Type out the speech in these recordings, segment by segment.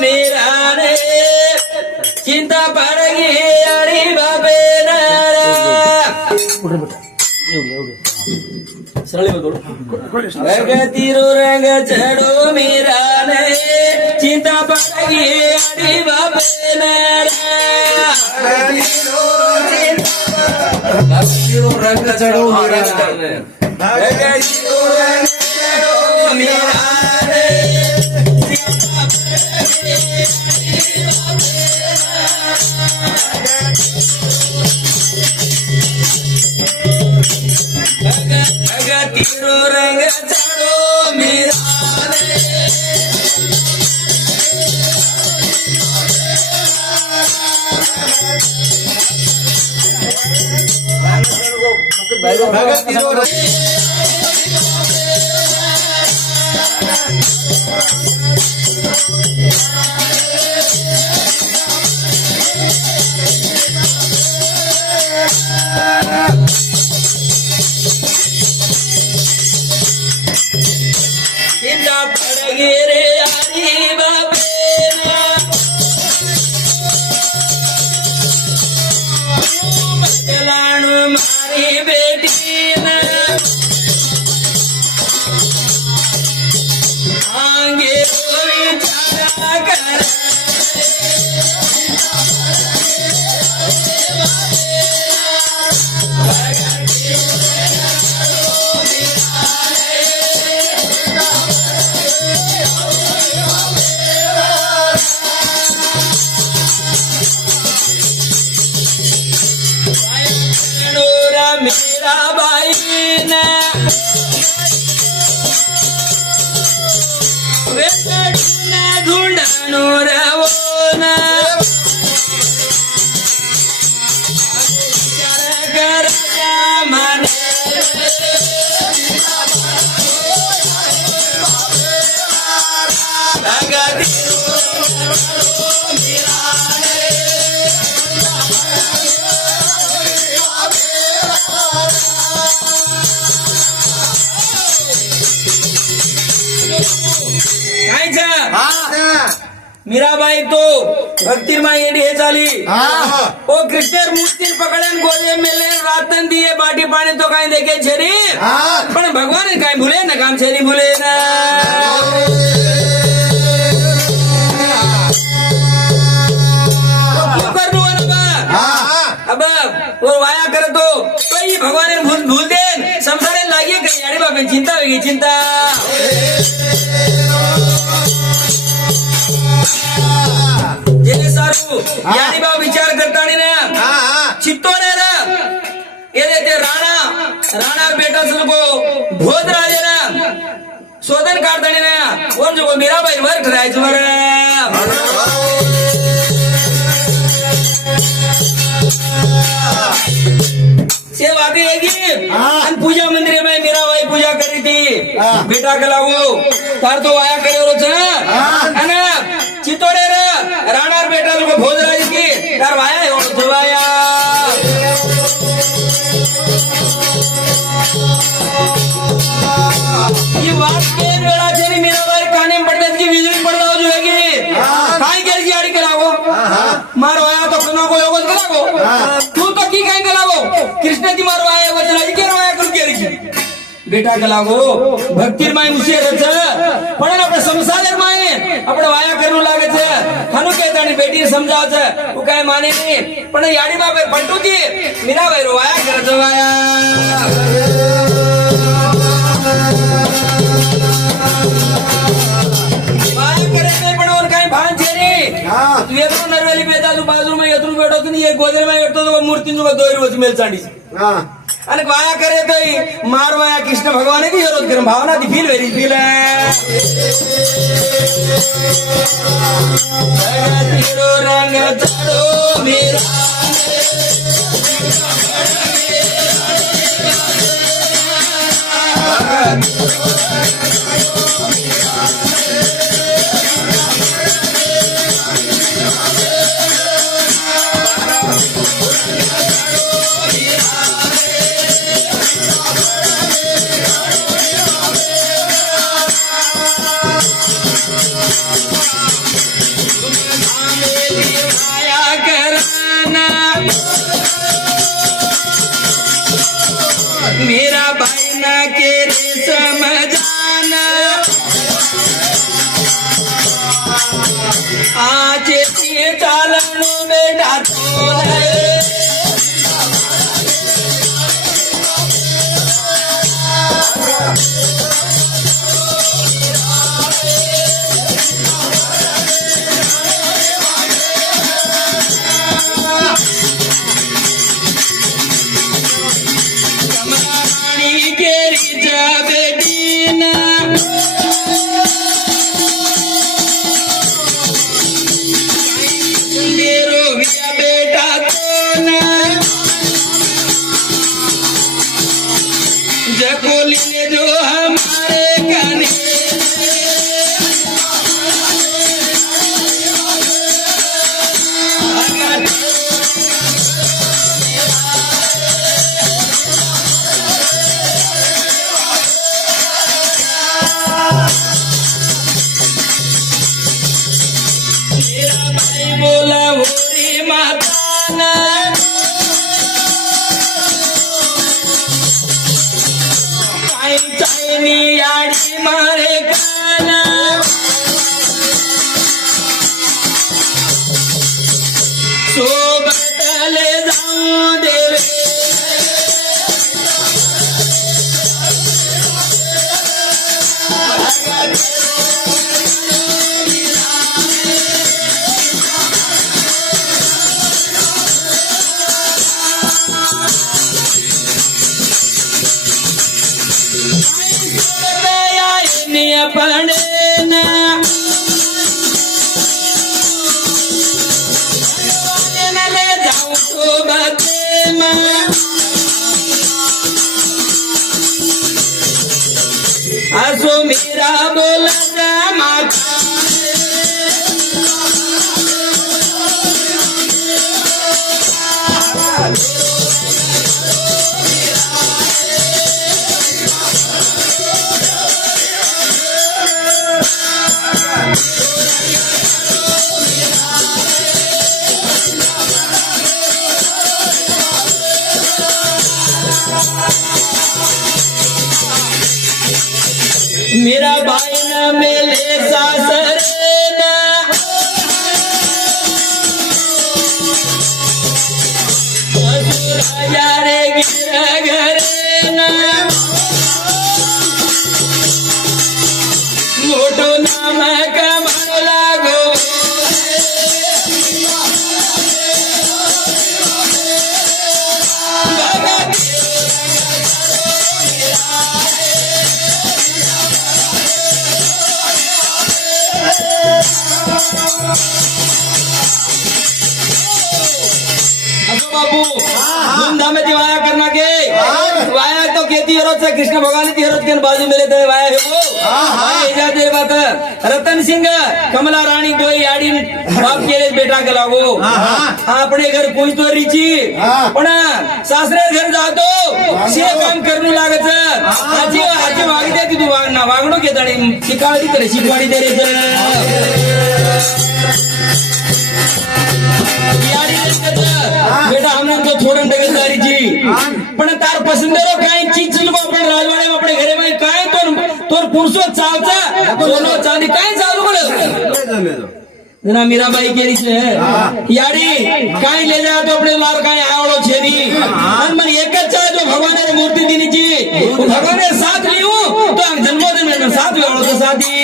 मेरा रे चिंता पडगी आणि बाबे तिरो रंग चढो मेरा रे चिंता पडगी आणि बाबे रंग चढो मेरा तिरो रंग चढ़ो मेरा भगत तिरो रे हरी बाबे बदलाणु मारी बेटी आगे विचारा कर मेरा भाई ने ढूंढानो रहो ना कर मन मीराबाई तो भक्तिमा येडी हे झाली ओ कृष्णर मूर्ती पकड़न गोदे मेले रातन दिए बाटी पानी तो काय देखे छेरी पण भगवान काय भूले ना काम छेरी भूले ना अब वो वाया करे तो ही भगवान भूल दे संसारे लागिए कहीं यारी बाबे चिंता होगी चिंता यानी बा विचार करता ना चित्तोडे ना ये राणा बेटा को भोज राजे ना शोधन काढताना ना कोण जो मीराबाई वर ठरायचं से बातें है कि पूजा मंदिर में मीराबाई पूजा करी थी बेटा के लागू तार तो आया करे रोज है ना चित्तोडे राणा बेटा को भोज राज की तार वाया है ये बात के वेळा चली मीराबाई काने पडल्यात की विजळी पडला जो है की काय केली आडी के लागो मारो आया तो कोना को योगच के लागो तू तो की काय के लागो कृष्ण की मारो आया वचन आडी के वाया करून केली की बेटा के लागो भक्ति माय मुसे रच पण આપણે સંસાર માં આપણે વાયા કરું લાગે છે ખાનું કે તાણી બેટી સમજાવ છે તું કાય માને નહીં પણ યાડી બાપે પંટુજી મીરાબાઈ રો વાયા કરે છે વાયા કરે છે પણ ઓર કાય ભાન છે રે તું એતો નરવેલી બેઠા તું બાજુમાં એતરું બેઠો તું ને એ ગોદરેમાં બેઠો તો મૂર્તિ નું દોરી વચ મેલ ચાંડી છે અને વાયા કરે તો મારવા કૃષ્ણ ભગવાને કી વિરોધ કરે ભાવના થી ફીલ વેરી ફીલ તીરો રંગ ચડો મેરા तो है मारे काना सोबत ले जाऊं देवे पढ़ना ले जाऊं तो बातें मां आसो मेरा बोला माता मेरा भाई न मेले सासरे ना राजा रे गिरा घरे ना मोटो नाम कमानो लागो बाबू धूमधाम में वाया करना के वाया तो खेती हरोज से कृष्ण भगवान की हरोज के बाजू में लेते वाया है वो दे बात रतन सिंह कमला रानी दो याडी बाप के बेटा के लागो अपने घर कोई तो रिची पण सासरे घर जातो से काम करणं लागत आजी आजी मागते की तू वागणो घेताडी शिकावडी करे शिकवाडी दे रे बेटा हमने तो छोड़न डगेदारी जी पण तार पसंदेरो काय चीज चलो आपण राजवाडे आपले घरे में काय तोर पुरुषो चावचा सोनो चांदी काय चालू बोले जना मीराबाई केरी छे याडी काय ले जा तो अपने लाल काय आवळो छेनी मन मन एक ज चाहे जो भगवान रे मूर्ति दीनी जी भगवान रे साथ लियो तो जन्मोदिन में साथ आवळो तो साथी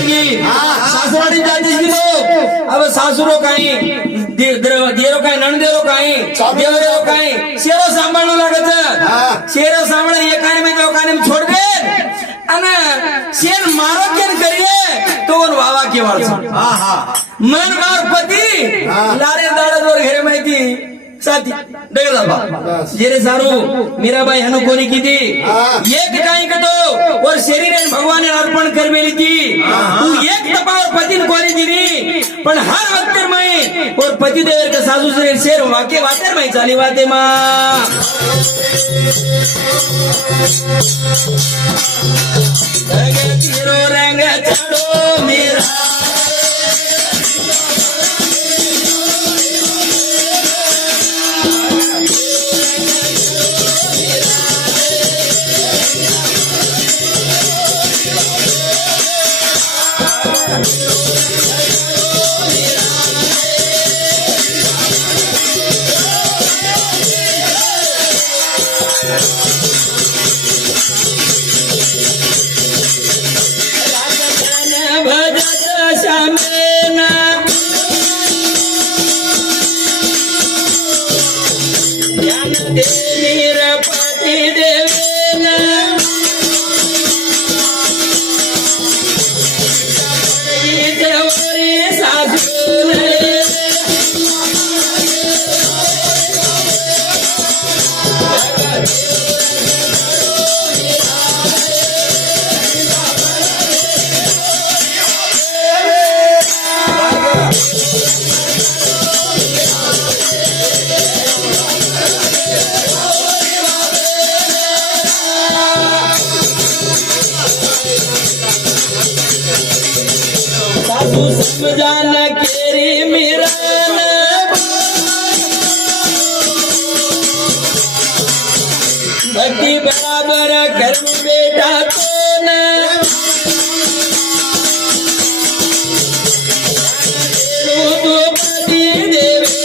सासवाड़ी जाती अब सासुरो काही देरो काही नणदेरो काही देवरेरो काही शेरो सांभाळणं लागत शेरो सांभाळ एकाने में दोकाने में छोड़ दे अने शेर मारो केन करिए तो वन वावा के वाल मन मार पति लारे दाड़ा जोर घरे माहिती साथी डगला बा जेरे सारू मीराबाई हनु कोनी की थी एक काई कतो और शरीर भगवान ने अर्पण कर मेली थी तू एक तपा और पति ने कोनी दी पण हर वक्त में और पति देवर का सासू से शेर वाके वाटर में चाली वाते मां रंग चढ़ो मेरा भजत श्यामेना ज्ञान देवीर पती देवेना जवरी साधूने साधु समझान केरी मिरान भक्ति बराबर कर्म बेटा तो न तू पति देवे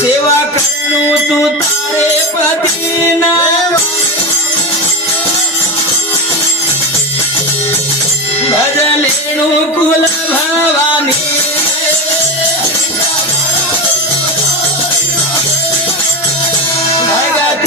सेवा करू तू तारे पतीना भजलेनु कुल भवानी भगत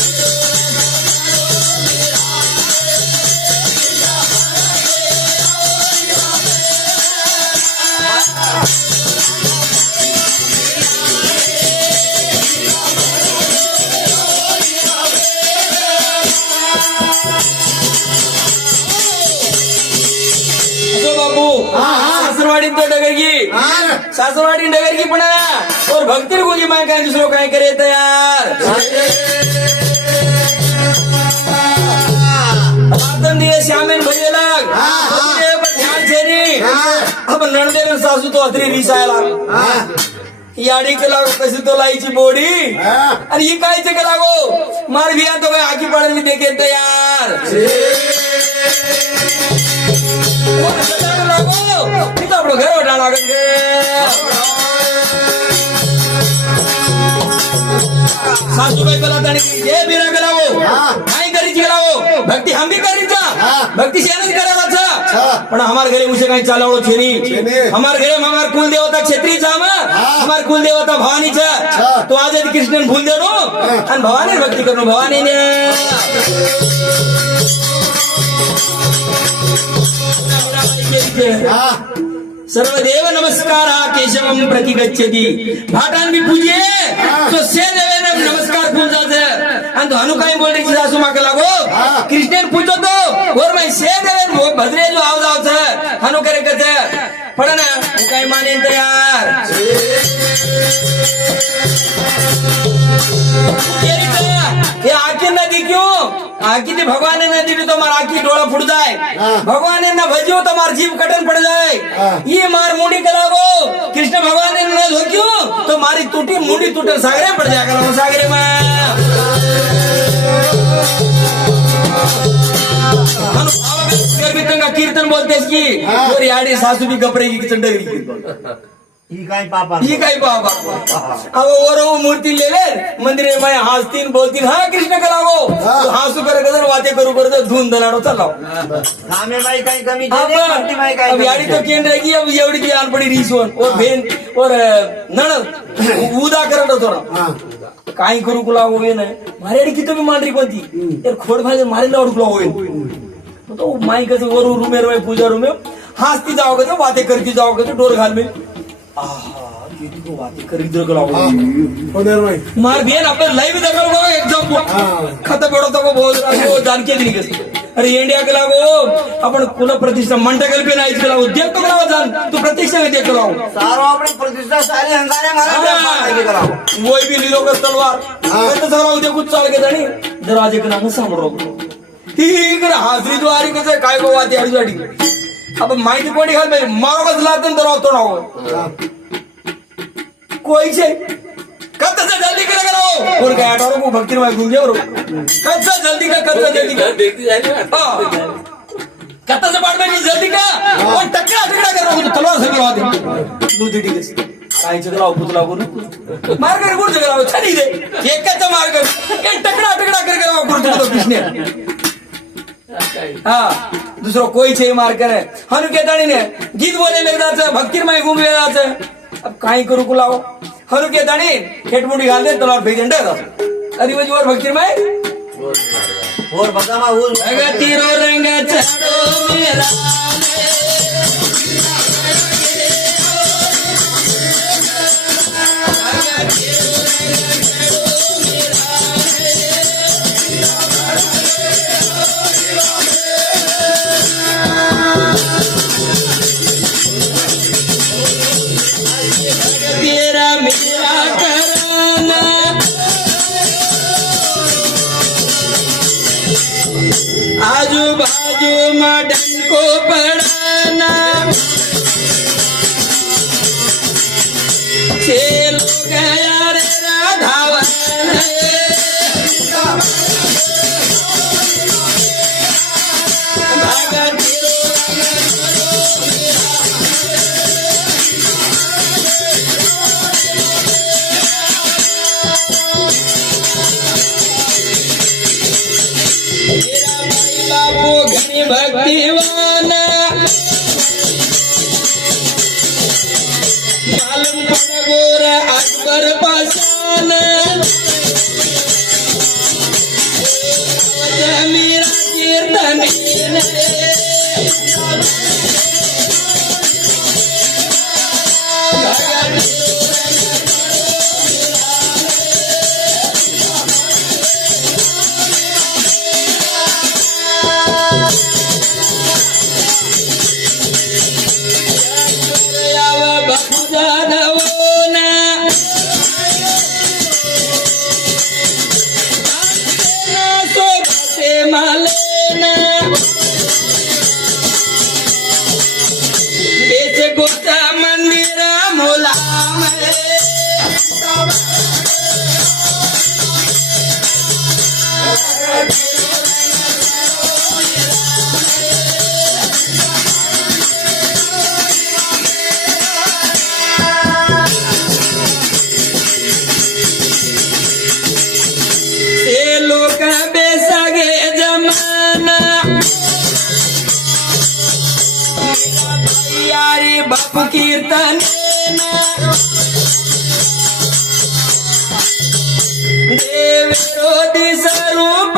सासरवाडी तो सासरवाडी डगर की पण और भक्ती गोजी माय काय दुसरं काय करे तयार आपण दिवस श्यामेन भजे लाग ध्यान छेनी आपण नणदेन सासू तो अत्री रिसायला याडी के लागो कशी तो लाईची बोडी आणि ही कायचे के लागो मार बिया तो काय आखी पाडून मी देखे तयार तिथं आपलं घर वाटा लागत सासूबाई कला हे बिरा करावो काय करीची करावो भक्ती हम भी करीचा भक्ती शेनच करायचा पण हमार घरे मुझे काही चालवलो छेनी हमार घरे हमार कुल देवता क्षेत्रीचा हमार कुल देवता भवानीचा तो आज कृष्णन फूल देणो आणि भवानी भक्ती करणो भवानीने सर्वदेव नमस्कार केशवम प्रति गच्छति भाटान भी पूजे तो से देवे नमस्कार पूजाच आणि तो हनु काय बोलते सासू माके लागो कृष्णन पूजो तो और मैं से देवे भद्रे जो आव जावच हनु करे कच पण ना काय मानेन तयार ये आखी नदी क्यों आखी थी भगवान ने नदी भी तो मार आखी डोळा फुट जाए भगवान ने न भजियो तो मार जीव कटन पड़ जाए ये मार मुंडी करागो कृष्ण भगवान ने न धोक्यो तो मारी टूटी मुंडी टूटे सागरे पड़ जाएगा सागरे में कीर्तन बोलते इसकी और याडी सासू भी कपड़े की चंडगरी ही काय पापा अब वो मूर्ति ले ले मंदिर में हंसतीन बोलतीन हाँ कृष्ण करावो हंसू कर वाते करू कर धून दलाडो चलाओ कामे माई काय कमी अब याडी तो केन रहेगी अब एवढी की आन पड़ी रीसोन और बहन और नणद उदा करत थोड़ा काही करू कुला होवे ना मारेडी की तुम्ही मांडरी कोणती यार खोड भाजे मारेला उडकुला होवे तो माई कसं वरू रूमे रे पूजा रूमे हंसती जाओ कसं वाते करती जाओ कसं डोर घाल में मार बेन आपल्या लाईव्ह दाखल एग्जाम खाता पडतो बहुत जानकारी नहीं अरे इंडिया के लागो अपन कुल प्रतिष्ठा मंडे कल्पे नाही केला उद्योग तो करावा जान तू प्रतिष्ठा में देख कराओ सारो अपनी प्रतिष्ठा सारी हंगारे मारा कराओ वही भी लीलो का तलवार तो सगळा उद्योग कुछ चाल के जाणी दरवाजे के नाम सांभरो ही इकडे हाजरी द्वारी कसं काय गो वाती आडीसाठी अब माहिती कोणी घाल पाहिजे मारो कसं लागतं तर राहतो ना हो कोई छे कत्ता से जल्दी करे कराओ और काय आटारो को भक्ति में घूम जाओ कत्ता जल्दी का देखती जाएगी ना कत्ता से बाढ़ में जल्दी का और टकरा करो तो तलवार से करवा दे दूध डी के काय चलाओ पुतला को मार कर गुड़ चलाओ छनी दे एक कच्चा मार कर के टकरा कर कराओ गुड़ तो कृष्ण हाँ दूसरो कोई छे मार करे हनु के दाणी ने गीत बोले लग जाते भक्तिमय घूम ले जाते अब काई करू कुलाओ हनु के दाणी खेटमुंडी घाल दे तलवार फेंक देंगे अरे वो जोर भक्तिमय और बगामा उल अगतिरो रंग छड़ो मेरा तेरा मेरा कराना आजू बाजू में डंको पड़ाना खेल गया रे राधावन भगत बापू घनी भक्तिवाना मालूम पड़ गोरा अकबर पासाना मेरा कीर्तन गोता मंदिर मोला से लोक बेसगे जमाना यारी बापू कीर्तन देव रोधी स्वरूप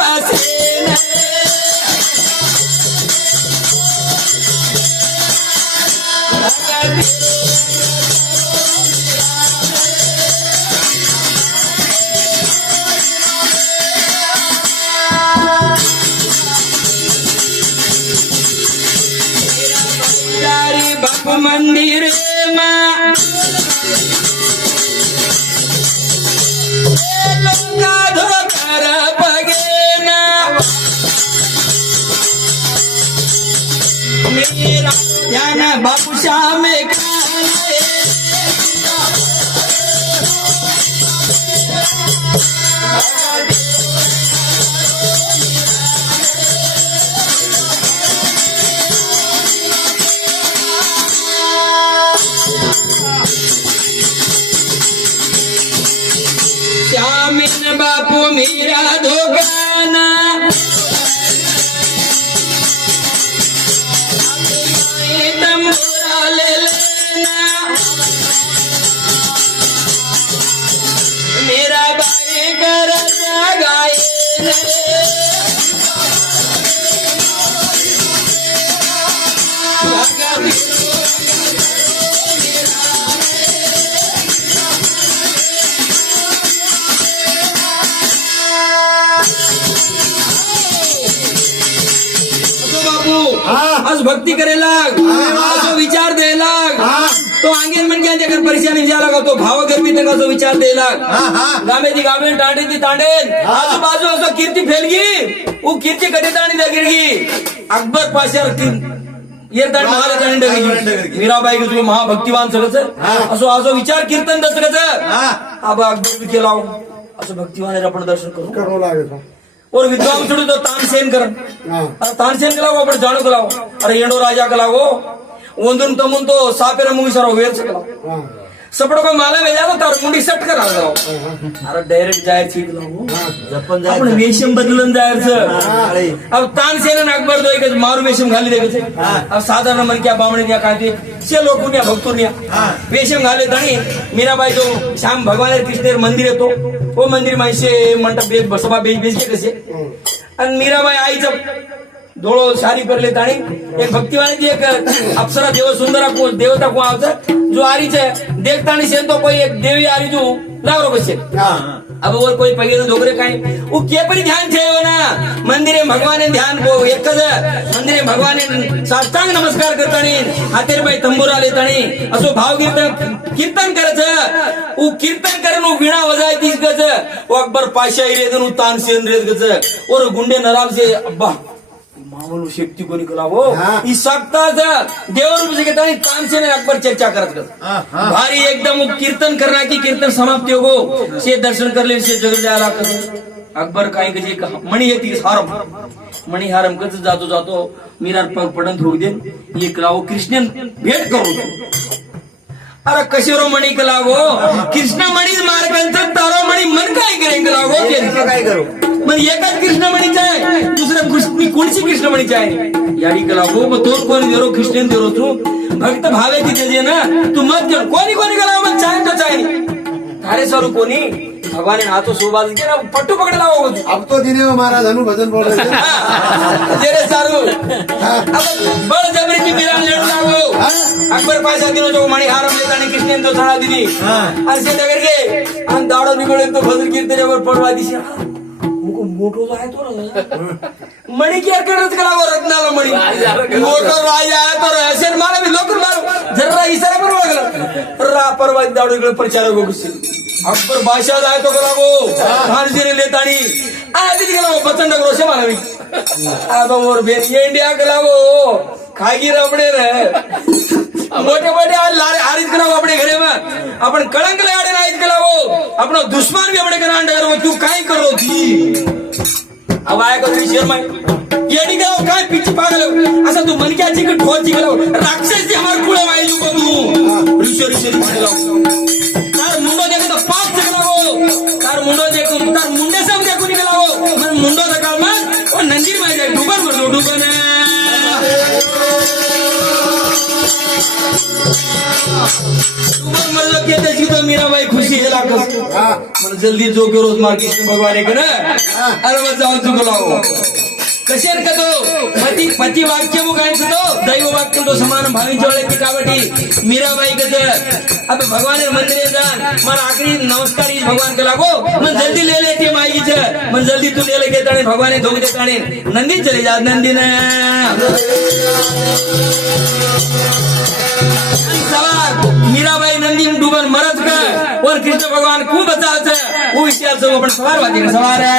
बापू मंदिर में लोका धोकर पगेना मेरा ध्यान बापू श्याम श्यामिन बापू मेरा धोखाना तंबूरा ले लेना मेरा भाई कर गाए भक्ति करे लाग असो विचार दे लाग तो आंगेन मन क्या देखकर परेशानी जा लगा तो भाव गर्मी तक असो विचार दे लाग गामे दी गामे टांडे दी टांडे आजू बाजू असो कीर्ती फैलगी वो कीर्ती कटे ताणी दगिरगी अकबर पाशार ये ताणी महाराजांनी डगरगी मीराबाई के जो महाभक्तिवान सगळच असो असो विचार कीर्तन दसगच अब अकबर भी केला असो भक्तिवान आपण दर्शन करू और विद्वान छोड़ो तो तानसेन कर तानसेन कलागो आपण जाणू कलागो अरे येंडो राजा कलागो वंदुन तमुन तो सापेर मुगिसारो वेर कलागो सपड़ो को माला भेजा तो तार मुंडी सट कर आलो अरे डायरेक्ट जाय छी कलागो जपन जाय आपण वेशम बदलून जायचं अब तानसेन आणि अकबर दो एक मारू वेशम घाली देगे अब साधारण मन क्या बामणे क्या काते से लोकुन्या भक्तुन्या वेशम घाले तणी मीराबाई जो श्याम भगवान कृष्ण मंदिर येतो वो मंदिर माहिसे मंडप बेस सभा बेस के कसे आणि मीराबाई आईचं डोळो सारी परले ताणी एक भक्तिवानी एक अप्सरा देव सुंदरा को देवता को आवत जो आरी छे देखतानी से तो कोई एक देवी आरी जो लावरो बसे अब और कोई पगे दोगरे काई वो के परी ध्यान छे हो ना मंदिरे भगवाने ध्यान को एक मंदिरे भगवाने साष्टांग नमस्कार करतानी हातेर बाई तंबुरा लेतानी असो भाव कीर्तन करच वो कीर्तन करन वीणा वजाय तीस गज वो अकबर पाशा इरेदन तानसेन रेद गज और गुंडे नराल से अब्बा मामूल शक्ति को निकला वो इस सप्ताह देवर मुझे कहता है तानसेन अकबर चर्चा करत भारी एकदम कीर्तन करना की कीर्तन समाप्ति होगो से दर्शन कर ले से जगह जायला अकबर काही कशी मणी येती हारम मणी हारम कच जातो जातो मीरार पग पडन थोडी दे एक राव कृष्णन भेट करू अरे कशेरो मणी कलागो कृष्ण मणी मार्गंत तारो मणी मन काय करेंगे लागो काय करू मग एकाच कृष्णमणीचा आहे दुसरा कोणची कृष्णमणीचा आहे याडी कलागो मग तोर कोणी देरो कृष्ण देरो तू भक्त भावे तिथे जे ना तू मत देऊ कोणी कोणी कलागो मग चाहे तो चाहे तारे स्वरूप कोणी भगवान ने हाथों सोबाज के ना पट्टू पकड़ लाओ अब तो दिने में महाराज हनु भजन बोल रहे थे तेरे सारू अब बड़ जबरी की मेरा लड़ लागो अकबर पासा दिनो जो मणि हारम लेता ने कृष्ण तो थाना दीदी ऐसे दगर के अन दाड़ो निकले तो भजन कीर्तन वर पड़वा दिसी मुको मोटो जाय तो मणि की करत करावो रत्नाला मणि मोटो राजा आया तो ऐसे मारे भी लोक मारो जरा इशारा पर वगला रा परवा दाड़ो निकले प्रचार को अकबर बादशाह जाए तो करावो खानसी ने लेतानी आदि करावो बचन डगरो से मानवी अब और बेन ये इंडिया करावो खागी रबड़े रे मोटे मोटे लारे आरित करावो अपने घरे में अपन कलंक ले आड़े नाइट करावो अपनो दुश्मन भी अपने घरान डगरो तू काई करो थी अब आया को विषय में ये नहीं करावो काय पीछे पागल हो ऐसा तू मन क्या चिकट ठोर चिकलाओ राक्षस जी हमारे कुले वाई जो को तू ऋषि करावो तार मुंडो देखो तो पाप से लगाओ तार मुंडो देखो तार मुंडे से देखो निकलाओ मैं मुंडो दकाल में और नंदीर में जाए डूबन कर दो डूबन डूबन मतलब कहते हैं तो मीराबाई खुशी है लाखस मतलब जल्दी जो के रोज मार कृष्ण भगवान है ना अरे मत जाओ तू बुलाओ कशेर का तो पति वाक्य मुखांचं तो दैव वाक्य तो समान भावी जोड़े थी कावटी मीराबाई कच अब भगवान मंदिर जान मार आखिरी नमस्कार ही भगवान के लागो मन जल्दी ले लेते माई छ मन जल्दी तू ले लेके ताणे भगवान धोक दे ताणे नंदी चली जा नंदी ने सवार मीराबाई नंदी डूबन मरत का और कृष्ण भगवान खूब बचाव छ वो विचार से अपन सवार वाती सवार है